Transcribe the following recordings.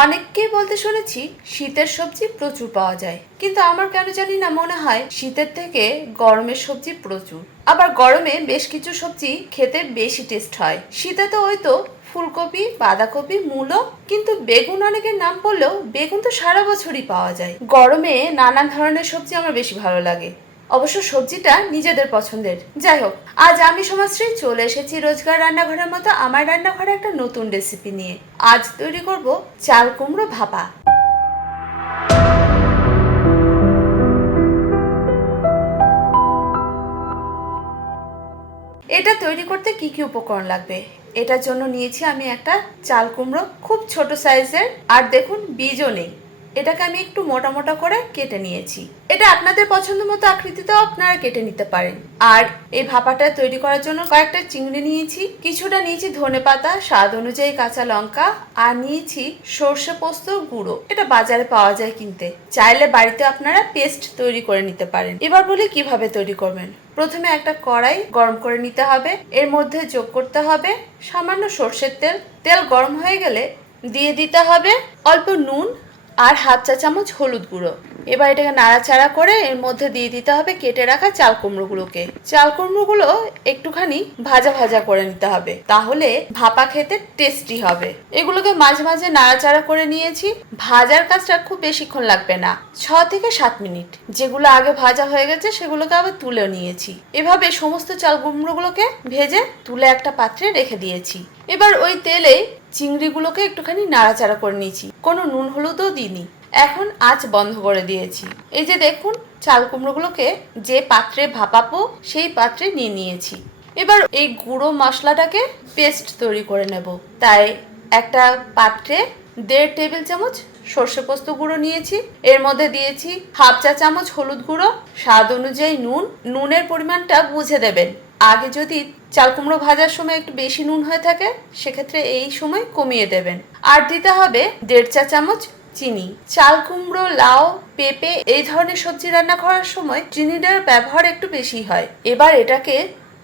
অনেককেই বলতে শুনেছি শীতের সবজি প্রচুর পাওয়া যায়। কিন্তু আমার কেন জানি না মনে হয় শীতের থেকে গরমের সবজি প্রচুর। আবার গরমে বেশ কিছু সবজি খেতে বেশি টেস্ট হয়। শীতে তো ওই তো ফুলকপি, বাঁধাকপি, মূলো কিন্তু বেগুন অনেকের নাম বললেও বেগুন তো সারা বছরই পাওয়া যায়। গরমে নানান ধরনের সবজি আমার বেশি ভালো লাগে। অবশ্য সবজিটা নিজেদের পছন্দের। যাই হোক, আজ আমি সমাজশ্রী চলে এসেছি রোজগার রান্নাঘরের মতো আমার রান্নাঘরে একটা নতুন রেসিপি নিয়ে। আজ তৈরি করব চাল কুমড়ো ভাপা। এটা তৈরি করতে কি কি উপকরণ লাগবে? এটার জন্য নিয়েছি আমি একটা চাল কুমড়ো, খুব ছোট সাইজের আর দেখুন বীজও নেই। এটাকে আমি একটু মোটা মোটা করে কেটে নিয়েছি। এটা আপনাদের পছন্দ মতো আকৃতিতেও আপনারা কেটে নিতে পারেন। আর এই ভাপাটা তৈরি করার জন্য কয়েকটা চিংড়ি নিয়েছি, কিছুটা নিয়েছি ধনে পাতা, স্বাদ অনুযায়ী কাঁচা লঙ্কা, আর নিয়েছি সর্ষে পোস্ত গুঁড়ো। এটা বাজারে পাওয়া যায় কিনতে। চাইলে বাড়িতে আপনারা পেস্ট তৈরি করে নিতে পারেন। এবার বলি কীভাবে তৈরি করবেন। প্রথমে একটা কড়াই গরম করে নিতে হবে। এর মধ্যে যোগ করতে হবে সামান্য সর্ষের তেল। তেল গরম হয়ে গেলে দিয়ে দিতে হবে অল্প নুন আর হাফ চা চামচ হলুদ গুঁড়ো। এবার এটাকে নাড়াচাড়া করে এর মধ্যে দিয়ে দিতে হবে কেটে রাখা চাল কুমড়োগুলোকে। চাল কুমড়োগুলো একটুখানি ভাজা ভাজা করে নিতে হবে, তাহলে ভাপা খেতে টেস্টি হবে। এগুলোকে মাঝে মাঝে নাড়াচাড়া করে নিয়েছি। ভাজার কাজটা খুব বেশিক্ষণ লাগবে না, ছ থেকে সাত মিনিট। যেগুলো আগে ভাজা হয়ে গেছে সেগুলোকে আবার তুলেও নিয়েছি। এভাবে সমস্ত চাল কুমড়োগুলোকে ভেজে তুলে একটা পাত্রে রেখে দিয়েছি। এবার ওই তেলে চিংড়িগুলোকে একটুখানি নাড়াচাড়া করে নিয়েছি। কোনো নুন হলুদও দিইনি। এখন আঁচ বন্ধ করে দিয়েছি। এই যে দেখুন, চাল কুমড়োগুলোকে যে পাত্রে ভাপাবো, সেই পাত্রে নিয়ে নিয়েছি। এবার এই গুঁড়ো মশলাটাকে পেস্ট তৈরি করে নেব। তাই একটা পাত্রে দেড় টেবিল চামচ সর্ষে পোস্ত গুঁড়ো নিয়েছি। এর মধ্যে দিয়েছি হাফ চা চামচ হলুদ গুঁড়ো। স্বাদ অনুযায়ী নুন। নুনের পরিমাণটা বুঝে দেবেন। আগে যদি চাল কুমড়ো ভাজার সময় একটু বেশি নুন হয়ে থাকে, সেক্ষেত্রে এই সময় কমিয়ে দেবেন। আর দিতে হবে দেড় চা চামচ চিনি। চাল কুমড়ো, লাউ, পেঁপে এই ধরনের সবজি রান্না করার সময় চিনিটার ব্যবহার একটু বেশি হয়। এবার এটাকে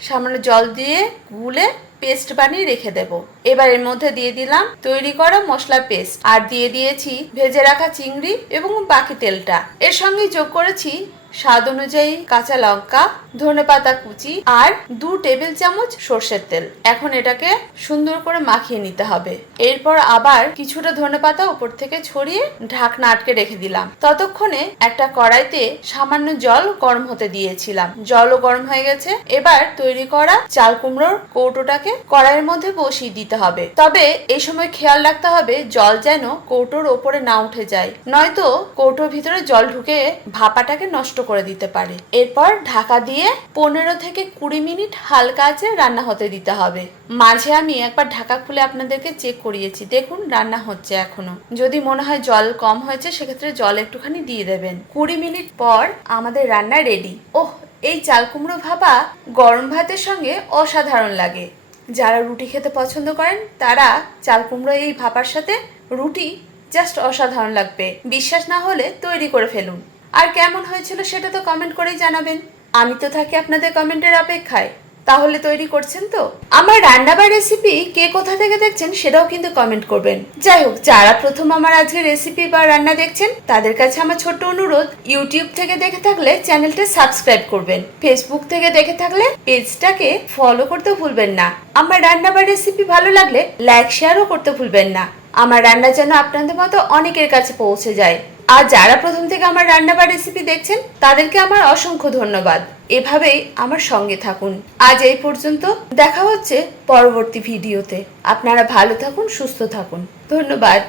সামান্য জল দিয়ে গুলে পেস্ট বানিয়ে রেখে দেব। এবার এর মধ্যে দিয়ে দিলাম তৈরি করা মশলা পেস্ট। আর দিয়ে দিয়েছি ভেজে রাখা চিংড়ি এবং বাকি তেলটা। এর সঙ্গে যোগ করেছি স্বাদ অনুযায়ী কাঁচা লঙ্কা, ধনে পাতা কুচি আর দু টেবিল চামচ সর্ষের তেল। এখন এটাকে সুন্দর করে মাখিয়ে নিতে হবে। এরপর আবার কিছুটা ধনে পাতা উপর থেকে ছড়িয়ে ঢাকনা আটকে রেখে দিলাম। ততক্ষণে একটা কড়াইতে সামান্য জল গরম হতে দিয়েছিলাম। জলও গরম হয়ে গেছে। এবার তৈরি করা চাল কুমড়োর কৌটোটাকে কড়াইয়ের মধ্যে বসিয়ে দিতে হবে। তবে এই সময় খেয়াল রাখতে হবে, জল যেন কৌটোর ওপরে না উঠে যায়। নয়তো কৌটোর ভিতরে জল ঢুকে ভাপাটাকে নষ্ট করে দিতে পারে। এরপর ঢাকা দিয়ে পনেরো থেকে কুড়ি মিনিট হালকা আছে রান্না হতে দিতে হবে। মাঝে আমি একবার ঢাকা খুলে আপনাদেরকে চেক করিয়েছি। দেখুন, রান্না হচ্ছে এখনও। যদি মনে হয় জল কম হয়েছে, সেক্ষেত্রে জল একটুখানি দিয়ে দেবেন। কুড়ি মিনিট পর আমাদের রান্না রেডি ওহ, এই চাল কুমড়ো ভাপা গরম ভাতের সঙ্গে অসাধারণ লাগে। যারা রুটি খেতে পছন্দ করেন, তারা চাল কুমড়ো এই ভাপার সাথে রুটি জাস্ট অসাধারণ লাগবে। বিশ্বাস না হলে তৈরি করে ফেলুন। আর কেমন হয়েছিল সেটা তো কমেন্ট করেই জানাবেন। আমি তো থাকি আপনাদের কমেন্টের অপেক্ষায়। তাহলে তৈরি করছেন তো? আমার রান্না বা রেসিপি কে কোথা থেকে দেখছেন সেটাও কিন্তু কমেন্ট করবেন। যাই হোক, যারা প্রথম আমার আজকে রেসিপি বা রান্না দেখছেন, তাদের কাছে আমার ছোট্ট অনুরোধ ইউটিউব থেকে দেখে থাকলে চ্যানেলটা সাবস্ক্রাইব করবেন। ফেসবুক থেকে দেখে থাকলে পেজটাকে ফলো করতে ভুলবেন না। আমার রান্না বা রেসিপি ভালো লাগলে লাইক শেয়ারও করতে ভুলবেন না। আমার রান্না যেন আপনাদের মতো অনেকের কাছে পৌঁছে যায়। আর যারা প্রথম থেকে আমার রান্না বা রেসিপি দেখছেন, তাদেরকে আমার অসংখ্য ধন্যবাদ। এভাবেই আমার সঙ্গে থাকুন। আজ এই পর্যন্ত, দেখা হচ্ছে পরবর্তী ভিডিওতে। আপনারা ভালো থাকুন, সুস্থ থাকুন। ধন্যবাদ।